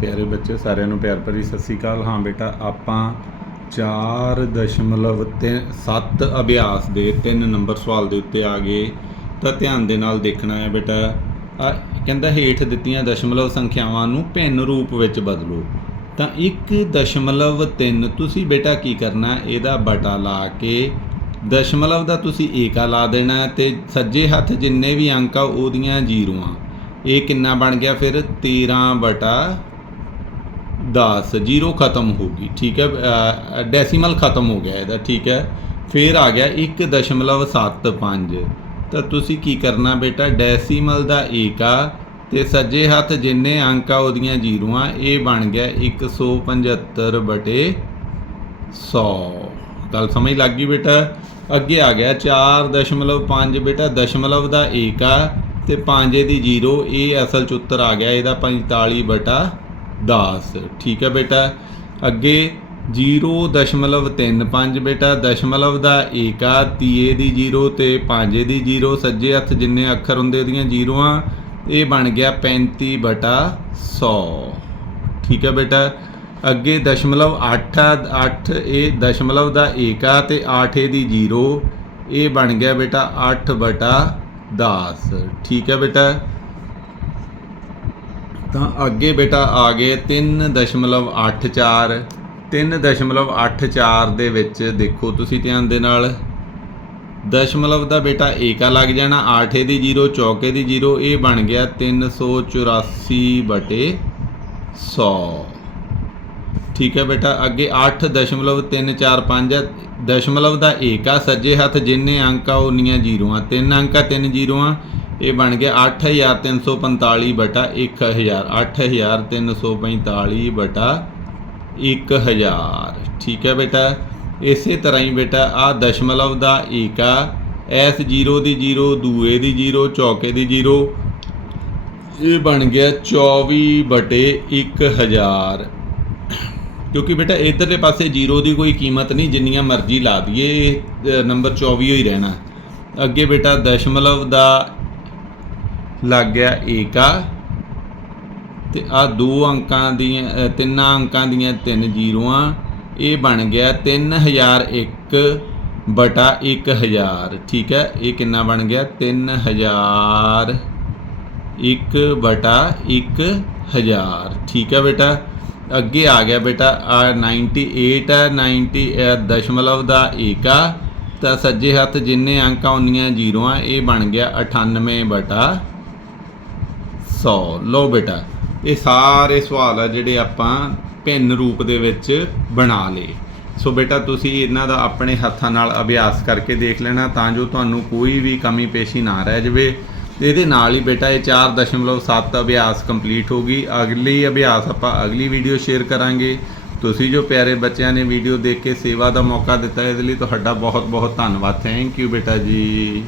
ਪਿਆਰੇ ਬੱਚੇ, ਸਾਰਿਆਂ ਨੂੰ ਪਿਆਰ ਭਰੀ ਸਤਿ ਸ੍ਰੀ ਅਕਾਲ। ਹਾਂ ਬੇਟਾ, ਆਪਾਂ 4.7 ਅਭਿਆਸ ਦੇ 3 ਨੰਬਰ ਸਵਾਲ ਦੇ ਉੱਤੇ ਆ ਗਏ। ਤਾਂ ਧਿਆਨ ਦੇ ਨਾਲ ਦੇਖਣਾ ਹੈ ਬੇਟਾ ਕਹਿੰਦਾ ਹੇਠ ਦਿੱਤੀਆਂ ਦਸ਼ਮਲਵ ਸੰਖਿਆਵਾਂ ਨੂੰ ਭਿੰਨ ਰੂਪ ਵਿੱਚ ਬਦਲੋ। ਤਾਂ 1.3 ਤੁਸੀਂ ਬੇਟਾ ਕੀ ਕਰਨਾ? ਇਹਦਾ ਬਟਾ ਲਾ ਕੇ ਦਸ਼ਮਲਵ ਦਾ ਤੁਸੀਂ ਏਕਾ ਲਾ ਦੇਣਾ ਹੈ ਤੇ ਸੱਜੇ ਹੱਥ ਜਿੰਨੇ ਵੀ ਅੰਕ ਆ ਉਹਦੀਆਂ ਜ਼ੀਰੋਆਂ। ਇਹ ਕਿੰਨਾ ਬਣ ਗਿਆ ਫਿਰ? 13 ਬਟਾ 10 ਜ਼ੀਰੋ ਖਤਮ ਹੋ ਗਈ, ਠੀਕ ਹੈ ਡੈਸੀਮਲ ਖਤਮ ਹੋ ਗਿਆ ਇਹਦਾ, ਠੀਕ ਹੈ। ਫਿਰ ਆ ਗਿਆ 1.75 ਤਾਂ ਤੁਸੀਂ ਕੀ ਕਰਨਾ ਬੇਟਾ, ਡੈਸੀਮਲ ਦਾ ਏਕ ਆ ਤੇ ਸੱਜੇ ਹੱਥ ਜਿੰਨੇ ਅੰਕ ਆ ਉਹਦੀਆਂ ਜ਼ੀਰੋਆਂ, ਇਹ ਬਣ ਗਿਆ 175 ਬਟੇ 100 ਗੱਲ ਸਮਝ ਲੱਗ ਗਈ ਬੇਟਾ? ਅੱਗੇ ਆ ਗਿਆ 4.5 ਬੇਟਾ, ਦਸ਼ਮਲਵ ਦਾ ਏਕ ਆ ਤੇ 5 ਦੀ ਜੀਰੋ, ਇਹ ਅਸਲ ਚ ਉੱਤਰ ਆ ਗਿਆ, ਇਹਦਾ 45 ਬਟਾ 10 ਠੀਕ ਹੈ ਬੇਟਾ। ਅੱਗੇ 0.35 ਬੇਟਾ। ਦਸ਼ਮਲਵ ਦਾ ਏਕਾ ਤੀਏ ਦੀ 0 ਤੇ 5 ਦੀ 0 ਸੱਜੇ ਹੱਥ ਜਿੰਨੇ ਅੱਖਰ ਹੁੰਦੇ ਉਹਦੀਆਂ ਜ਼ੀਰੋਆਂ, ਇਹ ਬਣ ਗਿਆ 35 ਬਟਾ 100 ਠੀਕ ਹੈ ਬੇਟਾ। ਅੱਗੇ ਦਸ਼ਮਲਵ 8 8 ਇਹ ਦਸ਼ਮਲਵ ਦਾ ਏਕਾ ਤੇ 8 ਦੀ 0 ਇਹ ਬਣ ਗਿਆ ਬੇਟਾ 8 ਬਟਾ 10 ਠੀਕ ਹੈ ਬੇਟਾ। ਤਾਂ ਅੱਗੇ ਬੇਟਾ ਆ ਗਏ 3.84 3.84 ਦੇ ਵਿੱਚ ਦੇਖੋ ਤੁਸੀਂ ਧਿਆਨ ਦੇ ਨਾਲ। ਦਸ਼ਮਲਵ ਦਾ ਬੇਟਾ ਏਕਾ ਲੱਗ ਜਾਣਾ 8 ਦੀ 0 ਚੌਕੇ ਦੀ 0 ਇਹ ਬਣ ਗਿਆ 384 ਬਟੇ 100 ਠੀਕ ਹੈ ਬੇਟਾ, ਅੱਗੇ 8.345 ਦਸ਼ਮਲਵ ਦਾ ਏਕਾ ਸੱਜੇ ਹੱਥ, ਜਿੰਨੇ ਅੰਕ ਆ ਉਨੀਆਂ ਜ਼ੀਰੋਆਂ। ਤਿੰਨ ਅੰਕ ਆ, ਤਿੰਨ ਜ਼ੀਰੋਆਂ। ਇਹ ਬਣ ਗਿਆ 8345 ਬਟਾ 1000 8345 ਬਟਾ 1000 ਠੀਕ ਹੈ ਬੇਟਾ? ਇਸੇ ਤਰ੍ਹਾਂ ਹੀ ਬੇਟਾ, ਆ ਦਸ਼ਮਲਵ ਦਾ ਏਕਾ ਐਸ 0 ਦੀ 0 ਦੂਏ ਦੀ 0 ਚੌਕੇ ਦੀ 0 ਇਹ ਬਣ ਗਿਆ 24 ਬਟੇ 1000 ਕਿਉਂਕਿ ਬੇਟਾ ਇਧਰਲੇ ਪਾਸੇ 0 ਦੀ ਕੋਈ ਕੀਮਤ ਨਹੀਂ, ਜਿੰਨੀਆਂ ਮਰਜ਼ੀ ਲਾ ਦਈਏ, ਇਹ ਨੰਬਰ 24 ਹੀ ਰਹਿਣਾ। ਅੱਗੇ ਬੇਟਾ ਦਸ਼ਮਲਵ ਦਾ ਲੱਗ ਗਿਆ ਏਕਾ। ਤੇ ਆ ਦੋ ਅੰਕਾਂ ਦੀਆਂ ਤਿੰਨਾਂ ਅੰਕਾਂ ਦੀਆਂ ਤਿੰਨ ਜ਼ੀਰੋਆਂ, ਇਹ ਬਣ ਗਿਆ 3001 ਬਟਾ 1000 ਠੀਕ ਹੈ, ਇਹ ਕਿੰਨਾ ਬਣ ਗਿਆ? 3000 1 ਬਟਾ 1000 ਠੀਕ ਹੈ ਬੇਟਾ, ਅੱਗੇ ਆ ਗਿਆ ਬੇਟਾ ਆ 98 ਹੈ 90 ਦਸ਼ਮਲਵ ਦਾ ਏਕਾ। ਤਾਂ ਸੱਜੇ ਹੱਥ ਜਿੰਨੇ ਅੰਕਾਂ, ਉਨੀਆਂ ਜ਼ੀਰੋਆਂ, ਇਹ ਬਣ ਗਿਆ 98 ਬਟਾ 100 ਲਓ ਬੇਟਾ, ਇਹ ਸਾਰੇ ਸਵਾਲ ਆ ਜਿਹੜੇ ਆਪਾਂ ਭਿੰਨ ਰੂਪ ਦੇ ਵਿੱਚ ਬਣਾ ਲਏ। ਸੋ ਬੇਟਾ, ਤੁਸੀਂ ਇਹਨਾਂ ਦਾ ਆਪਣੇ ਹੱਥਾਂ ਨਾਲ ਅਭਿਆਸ ਕਰਕੇ ਦੇਖ ਲੈਣਾ ਤਾਂ ਜੋ ਤੁਹਾਨੂੰ ਕੋਈ ਵੀ ਕਮੀ ਪੇਸ਼ੀ ਨਾ ਰਹਿ ਜਾਵੇ। ਇਹਦੇ ਨਾਲ ਹੀ ਬੇਟਾ, ਇਹ 4.7 ਅਭਿਆਸ ਕੰਪਲੀਟ ਹੋ ਗਈ। ਅਗਲੀ ਅਭਿਆਸ ਆਪਾਂ ਅਗਲੀ ਵੀਡੀਓ ਸ਼ੇਅਰ ਕਰਾਂਗੇ। ਤੁਸੀਂ ਜੋ ਪਿਆਰੇ ਬੱਚਿਆਂ ਨੇ ਵੀਡੀਓ ਦੇਖ ਕੇ ਸੇਵਾ ਦਾ ਮੌਕਾ ਦਿੱਤਾ, ਇਹਦੇ ਲਈ ਤੁਹਾਡਾ ਬਹੁਤ ਬਹੁਤ ਧੰਨਵਾਦ। ਥੈਂਕ ਯੂ ਬੇਟਾ ਜੀ।